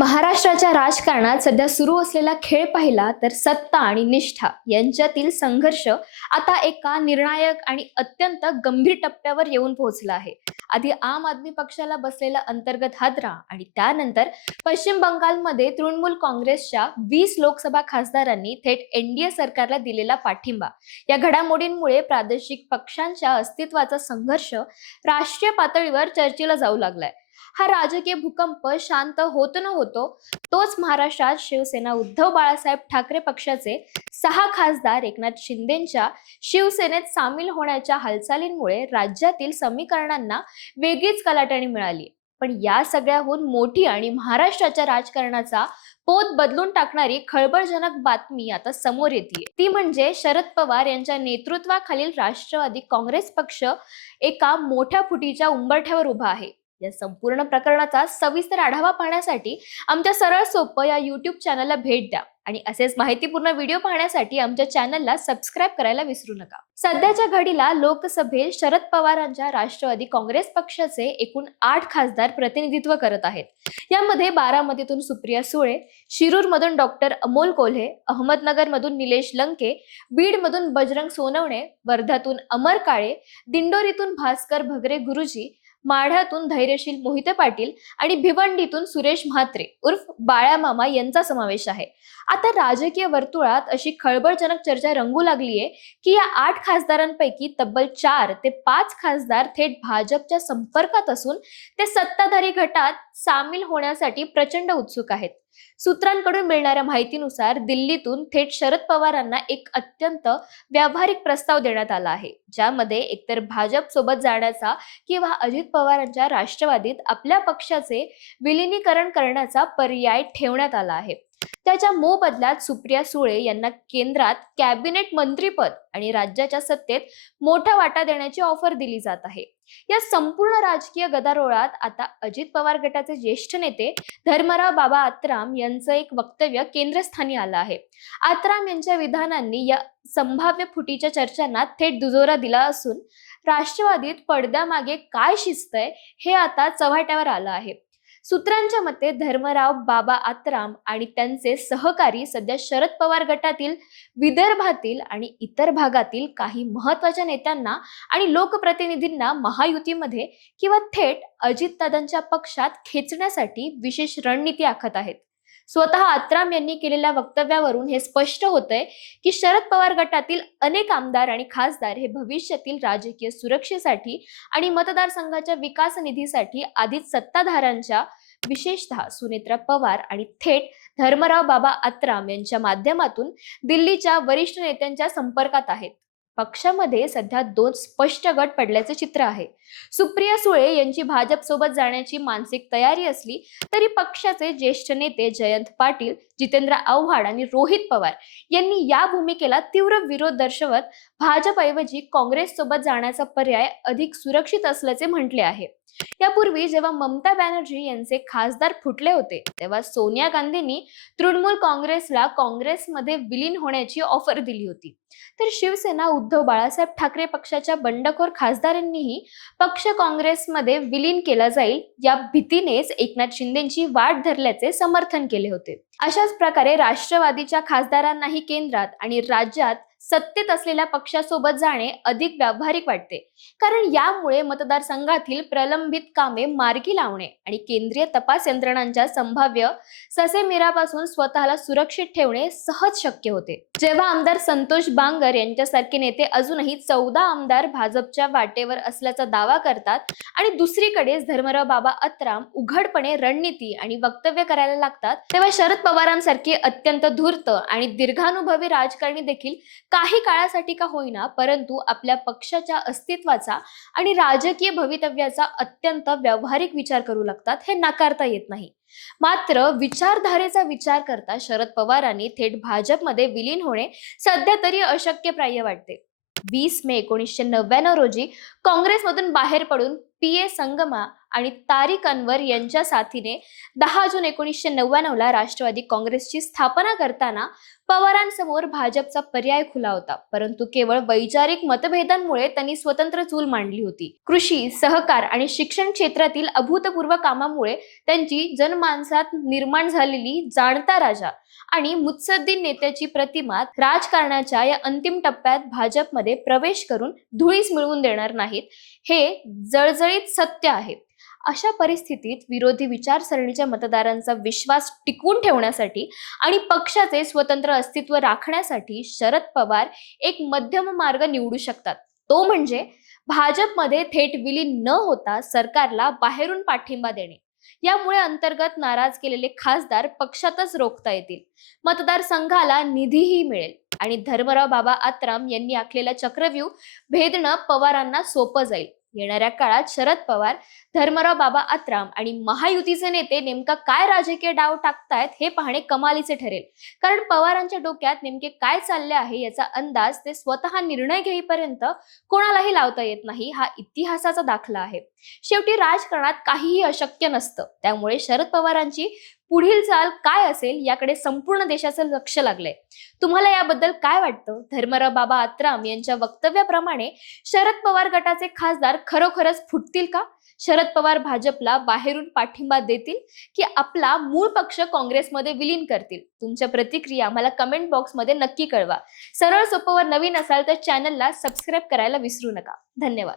महाराष्ट्राच्या राजकारणात सध्या सुरू असलेला खेळ पाहिला तर सत्ता आणि निष्ठा यांच्यातील संघर्ष आता एका निर्णायक आणि अत्यंत गंभीर टप्प्यावर येऊन पोहोचला आहे. आधी आम आदमी पक्षाला बसलेला अंतर्गत हादरा आणि त्यानंतर पश्चिम बंगालमध्ये तृणमूल काँग्रेसच्या 20 लोकसभा खासदारांनी थेट एनडीए सरकारला दिलेला पाठिंबा, या घडामोडींमुळे प्रादेशिक पक्षांच्या अस्तित्वाचा संघर्ष राष्ट्रीय पातळीवर चर्चेला जाऊ लागलाय. हा राजकीय भूकंप शांत होत न होतो तोच महाराष्ट्रात शिवसेना उद्धव बाळासाहेब ठाकरे पक्षाचे 6 खासदार एकनाथ शिंदेच्या शिवसेनेत सामील होण्याच्या हालचालींमुळे राज्यातील समीकरणांना वेगळीच कलाटणी मिळाली. पण या सगळ्याहून मोठी आणि महाराष्ट्राच्या राजकारणाचा पोत बदलून टाकणारी खळबळजनक बातमी आता समोर येते. ती म्हणजे शरद पवार यांच्या नेतृत्वाखालील राष्ट्रवादी काँग्रेस पक्ष एका मोठ्या फुटीच्या उंबरठ्यावर उभा आहे. या संपूर्ण प्रकरणाचा सविस्तर आढावा पाहण्यासाठी आमच्या सरळ सोपं या YouTube चॅनलला भेट द्या आणि असेच माहितीपूर्ण व्हिडिओ पाहण्यासाठी आमच्या चॅनलला सबस्क्राईब करायला विसरू नका. सध्याच्या घडीला लोकसभेत शरद पवारांच्या राष्ट्रवादी काँग्रेस पक्षाचे एकूण 8 खासदार प्रतिनिधित्व करत आहेत. यामध्ये बारामतीतून सुप्रिया सुळे, शिरूरमधून डॉक्टर अमोल कोल्हे, अहमदनगरमधून निलेश लंके, बीडमधून बजरंग सोनवणे, वर्धातून अमर काळे, दिंडोरीतून भास्कर भगरे गुरुजी, माढ्यातून धैर्यशील मोहिते पाटील आणि भिवंडीतून सुरेश म्हात्रे उर्फ बाळा मामा यांचा समावेश आहे. आता राजकीय वर्तुळात अशी खळबळजनक चर्चा रंगू लागलीये की या 8 खासदारांपैकी तब्बल 4 ते 5 खासदार थेट भाजपच्या संपर्कात असून ते सत्ताधारी गटात सामील होण्यासाठी प्रचंड उत्सुक आहेत. सूत्रांकडून मिळणाऱ्या माहितीनुसार दिल्लीतून थेट शरद पवारांना एक अत्यंत व्यावहारिक प्रस्ताव देण्यात आला आहे, ज्यामध्ये एकतर भाजप सोबत जाण्याचा किंवा अजित पवारांच्या राष्ट्रवादीत आपल्या पक्षाचे विलिनीकरण करण्याचा पर्याय ठेवण्यात आला आहे. त्याच्या मोबदल्यात सुप्रिया सुळे यांना केंद्रात कॅबिनेट मंत्रीपद आणि राज्याच्या सत्तेत मोठा वाटा देण्याची ऑफर दिली जात आहे. या संपूर्ण राजकीय गदारोळात आता अजित पवार गटाचे ज्येष्ठ नेते धर्मराव बाबा आत्राम यांचं एक वक्तव्य केंद्रस्थानी आलं आहे. आत्राम यांच्या विधानांनी या संभाव्य फुटीच्या चर्चांना थेट दुजोरा दिला असून राष्ट्रवादीत पडद्यामागे काय शिजतंय हे आता चव्हाट्यावर आलं आहे. सूत्रांच्या मते धर्मराव बाबा आत्राम आणि त्यांचे सहकारी सध्या शरद पवार गटातील विदर्भातील आणि इतर भागातील काही महत्त्वाच्या नेत्यांना आणि लोकप्रतिनिधींना महायुतीमध्ये किंवा थेट अजितदादांच्या पक्षात खेचण्यासाठी विशेष रणनीती आखत आहेत. स्वतः आत्राम यांनी केलेल्या वक्तव्यावरून हे स्पष्ट होतंय की शरद पवार गटातील अनेक आमदार आणि खासदार हे भविष्यातील राजकीय सुरक्षेसाठी आणि मतदारसंघाच्या विकास निधीसाठी आधीच सत्ताधाऱ्यांच्या, विशेषतः सुनेत्रा पवार आणि थेट धर्मराव बाबा आत्राम यांच्या माध्यमातून दिल्लीच्या वरिष्ठ नेत्यांच्या संपर्कात आहेत. पक्षामध्ये सध्या 2 स्पष्ट गट पडल्याचे चित्र आहे. सुप्रिया सुळे यांची भाजप सोबत जाण्याची मानसिक तयारी असली तरी पक्षाचे ज्येष्ठ नेते जयंत पाटील, जितेंद्र आव्हाड आणि रोहित पवार यांनी या भूमिकेला तीव्र विरोध दर्शवत भाजपऐवजी काँग्रेस सोबत जाण्याचा पर्याय अधिक सुरक्षित असल्याचे म्हटले आहे. यापूर्वी जेव्हा ममता बॅनर्जी यांचे खासदार फुटले होते तेव्हा सोनिया गांधींनी तृणमूल काँग्रेसला काँग्रेसमध्ये विलीन होण्याची ऑफर दिली होती. तर शिवसेना उद्धव बाळासाहेब ठाकरे पक्षाच्या बंडखोर खासदारांनीही पक्ष काँग्रेसमध्ये विलीन केला जाईल या भीतीनेच एकनाथ शिंदेची वाट धरल्याचे समर्थन केले होते. अशाच प्रकारे राष्ट्रवादीच्या खासदारांनाही केंद्रात आणि राज्यात सत्तेत असलेल्या पक्षासोबत जाणे अधिक व्यावहारिक वाटते, कारण यामुळे मतदारसंघातील प्रलंबित कामे मार्गी लावणे आणि केंद्रीय तपास यंत्रणांच्या संभाव्य ससेमिरापासून स्वतःला सुरक्षित ठेवणे सहज शक्य होते. जेव्हा आमदार संतोष बांगर यांच्यासारखे नेते अजूनही 14 आमदार भाजपच्या वाटेवर असल्याचा दावा करतात आणि दुसरीकडेच धर्मराव बाबा आत्राम उघडपणे रणनीती आणि वक्तव्य करायला लागतात, तेव्हा शरद पवारांसारखे अत्यंत धूर्त आणि दीर्घानुभवी राजकारणी देखील काही काळासाठी का होईना परंतु आपल्या पक्षाच्या अस्तित्वाचा आणि राजकीय भवितव्याचा अत्यंत व्यावहारिक विचार करू लागतात, हे नाकारता येत नाही. मात्र विचारधारेचा विचार करता शरद पवारांनी थेट भाजपमध्ये विलीन होणे सध्या तरी अशक्यप्राय वाटते. 20 मे 1999 रोजी काँग्रेसमधून बाहेर पडून PA संगमा आणि तारिक अनवर यांच्या साथीने 10 जून 1999 ला राष्ट्रवादी काँग्रेसची स्थापना करताना पवारांसमोर भाजपचा पर्याय खुला होता, परंतु केवळ वैचारिक मतभेदांमुळे त्यांनी स्वतंत्र चूल मांडली होती. कृषी, सहकार आणि शिक्षण क्षेत्रातील अभूतपूर्व कामामुळे त्यांची जनमानसात निर्माण झालेली जाणता राजा आणि मुत्सद्दी नेत्याची प्रतिमा राजकारणाच्या या अंतिम टप्प्यात भाजपमध्ये प्रवेश करून धुळीस मिळवून देणार नाहीत, हे जळजळीत सत्य आहे. अशा परिस्थितीत विरोधी विचारसरणीच्या मतदारांचा विश्वास टिकवून ठेवण्यासाठी आणि पक्षाचे स्वतंत्र अस्तित्व राखण्यासाठी शरद पवार एक मध्यम मार्ग निवडू शकतात. तो म्हणजे भाजपमध्ये थेट विलीन न होता सरकारला बाहेरून पाठिंबा देणे. यामुळे अंतर्गत नाराज केलेले खासदार पक्षातच रोखता येतील, मतदारसंघाला निधीही मिळेल आणि धर्मराव बाबा आत्राम यांनी आखलेला चक्रव्यूह भेदणं पवारांना सोपं जाईल. येणाऱ्या काळात शरद पवार, धर्मराव बाबा आत्राम आणि महायुतीचे नेते नेमका काय राजकीय डाव टाकतायत हे पाहणे कमालीचे ठरेल. कारण पवारांच्या डोक्यात नेमके काय चालले आहे याचा अंदाज ते स्वतः निर्णय घेईपर्यंत कोणालाही लावता येत नाही, हा इतिहासाचा दाखला आहे. शेवटी राजकारणात काहीही अशक्य नसतं. त्यामुळे शरद पवारांची पुढील चाल काय असेल याकडे संपूर्ण देशाचं लक्ष लागलंय. तुम्हाला याबद्दल काय वाटतं? धर्मराव बाबा आत्राम यांच्या वक्तव्याप्रमाणे शरद पवार गटाचे खासदार खरोखरच फुटतील का? शरद पवार भाजपला बाहेरून पाठिंबा देतील की आपला मूळ पक्ष काँग्रेसमध्ये विलीन करतील? तुमच्या प्रतिक्रिया आम्हाला कमेंट बॉक्समध्ये नक्की कळवा. सरळ सोपं वर नवीन असाल तर चॅनलला सबस्क्राईब करायला विसरू नका. धन्यवाद.